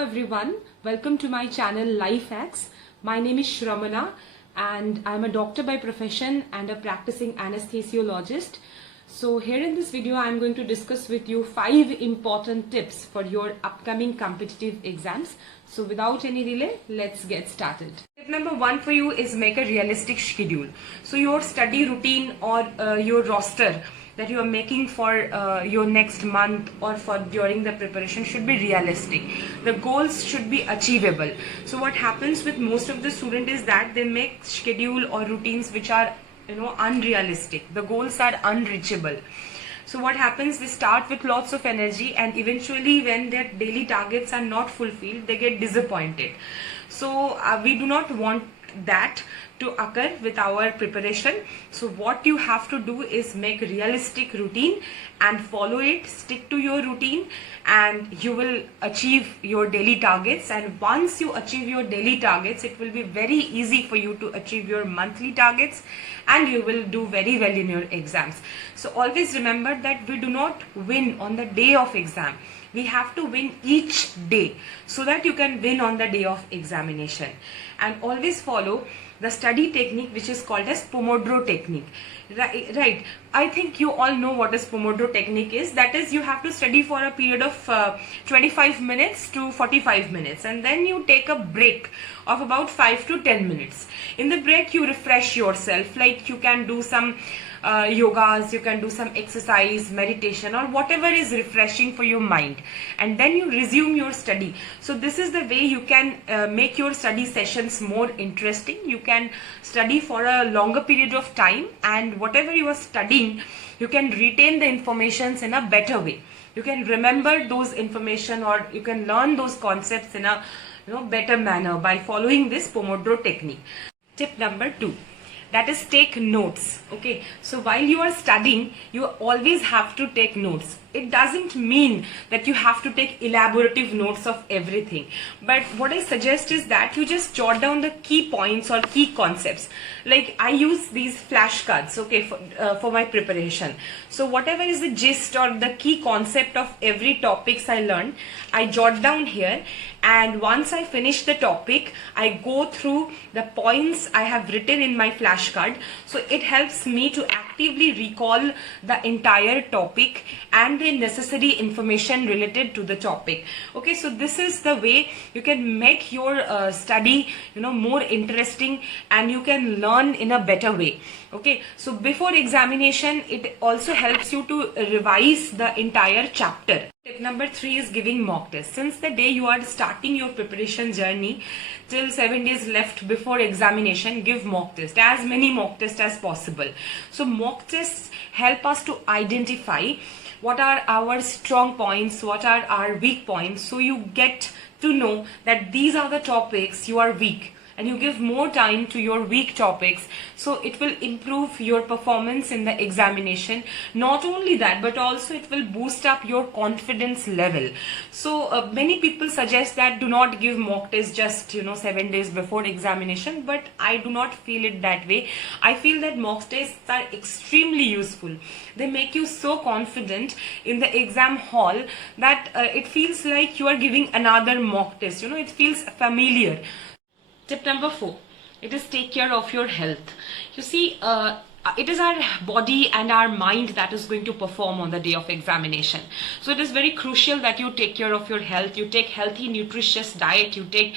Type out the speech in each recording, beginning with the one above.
everyone, welcome to my channel Life Hacks. My name is Shramana and I'm a doctor by profession and a practicing anesthesiologist. So here in this video I'm going to discuss with you 5 important tips for your upcoming competitive exams. So without any delay, let's get started. Tip number 1 for you is make a realistic schedule. So your study routine or your roster that you are making for your next month or for during the preparation should be realistic. The goals should be achievable. So what happens with most of the student is that they make schedule or routines which are unrealistic. The goals are unreachable. So what happens, they start with lots of energy and eventually when their daily targets are not fulfilled, they get disappointed. So we do not want that to occur with our preparation. So what you have to do is make realistic routine and follow it, stick to your routine, and you will achieve your daily targets. And once you achieve your daily targets, it will be very easy for you to achieve your monthly targets and you will do very well in your exams. So always remember that we do not win on the day of exam. We have to win each day so that you can win on the day of examination. And always follow the study technique which is called as Pomodoro technique. Right. I think you all know what is Pomodoro technique is. That is, you have to study for a period of 25 minutes to 45 minutes and then you take a break of about 5 to 10 minutes. In the break you refresh yourself, like you can do some yogas, you can do some exercise, meditation, or whatever is refreshing for your mind, and then you resume your study. So this is the way you can make your study sessions more interesting. You can study for a longer period of time, and whatever you are studying, you can retain the informations in a better way. You can remember those information, or you can learn those concepts in a better manner by following this Pomodoro technique. Tip number 2, that is take notes. Okay, so while you are studying, you always have to take notes. It doesn't mean that you have to take elaborative notes of everything, but what I suggest is that you just jot down the key points or key concepts. Like I use these flashcards, okay, for my preparation. So whatever is the gist or the key concept of every topics I learned, I jot down here, and once I finish the topic, I go through the points I have written in my flashcard. So it helps me to actively recall the entire topic and the necessary information related to the topic. Okay, so this is the way you can make your study more interesting and you can learn in a better way. Okay, so before examination, it also helps you to revise the entire chapter. Tip number 3 is giving mock tests. Since the day you are starting your preparation journey till 7 days left before examination, give mock test, as many mock tests as possible. So mock tests help us to identify what are our strong points, what are our weak points. So you get to know that these are the topics you are weak, and you give more time to your weak topics, so it will improve your performance in the examination. Not only that, but also it will boost up your confidence level. So many people suggest that do not give mock test just 7 days before examination, but I do not feel it that way. I feel that mock tests are extremely useful. They make you so confident in the exam hall that it feels like you are giving another mock test. It feels familiar. Tip number 4, it is take care of your health. You see, it is our body and our mind that is going to perform on the day of examination. So it is very crucial that you take care of your health. You take healthy, nutritious diet. You take,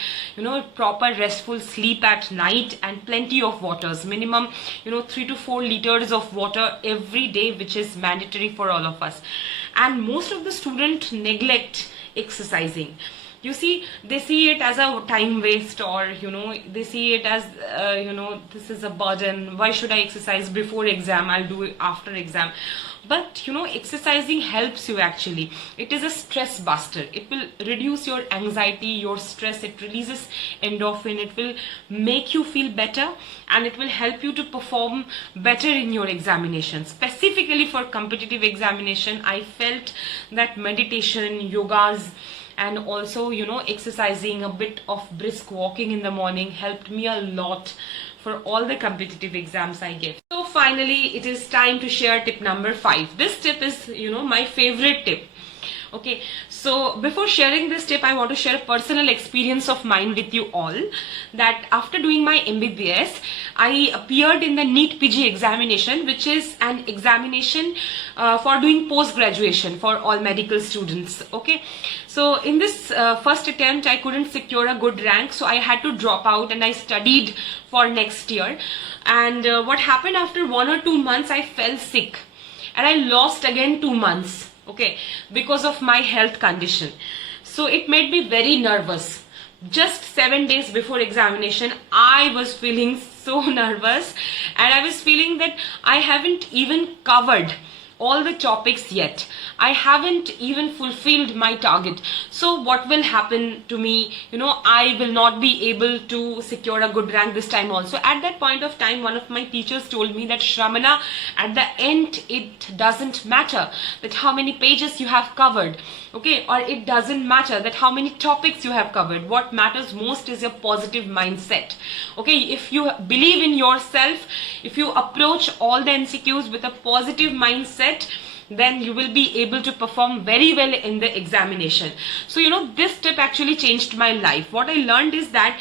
proper restful sleep at night and plenty of waters. Minimum, 3 to 4 liters of water every day, which is mandatory for all of us. And most of the students neglect exercising. You see, they see it as a time waste, or they see it as this is a burden. Why should I exercise before exam? I'll do it after exam. But exercising helps you actually. It is a stress buster. It will reduce your anxiety, your stress. It releases endorphin. It will make you feel better, and it will help you to perform better in your examination. Specifically for competitive examination, I felt that meditation, yogas, and also exercising, a bit of brisk walking in the morning helped me a lot for all the competitive exams I gave. So finally, it is time to share tip number 5. This tip is my favorite tip. Okay, So before sharing this tip, I want to share a personal experience of mine with you all, that after doing my MBBS, I appeared in the NEET PG examination, which is an examination for doing post-graduation for all medical students. Okay, so in this first attempt, I couldn't secure a good rank, so I had to drop out and I studied for next year. And what happened, after 1 or 2 months, I fell sick and I lost again 2 months, okay, because of my health condition. So it made me very nervous. Just 7 days before examination, I was feeling so nervous, and I was feeling that I haven't even covered all the topics yet. I haven't even fulfilled my target. So what will happen to me? I will not be able to secure a good rank this time also. At that point of time, one of my teachers told me that, Shramana, at the end, it doesn't matter that how many pages you have covered, okay, or it doesn't matter that how many topics you have covered. What matters most is your positive mindset. Okay, if you believe in yourself, if you approach all the MCQs with a positive mindset, then you will be able to perform very well in the examination. So this tip actually changed my life. What I learned is that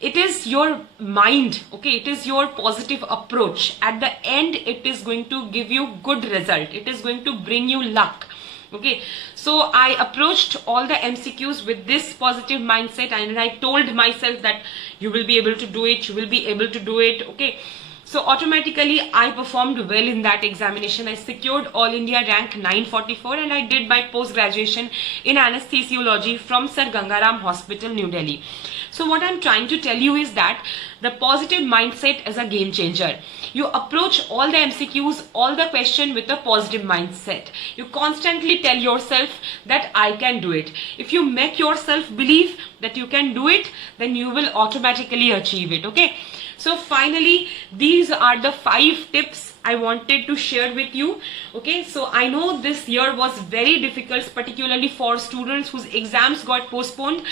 it is your mind, okay, it is your positive approach. At the end, it is going to give you good result. It is going to bring you luck. Okay, so I approached all the MCQs with this positive mindset, and I told myself that you will be able to do it, you will be able to do it. Okay, so automatically I performed well in that examination. I secured All India rank 944, and I did my post-graduation in anesthesiology from Sir Gangaram Hospital, New Delhi. So what I'm trying to tell you is that the positive mindset is a game changer. You approach all the MCQs, all the question with a positive mindset. You constantly tell yourself that I can do it. If you make yourself believe that you can do it, then you will automatically achieve it. Okay. So finally, these are the 5 tips I wanted to share with you. Okay, so I know this year was very difficult, particularly for students whose exams got postponed.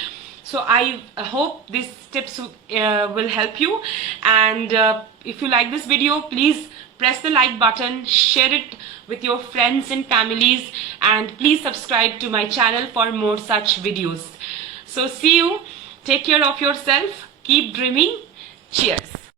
So I hope these tips will help you. And if you like this video, please press the like button, share it with your friends and families, and please subscribe to my channel for more such videos. So see you. Take care of yourself. Keep dreaming. Cheers.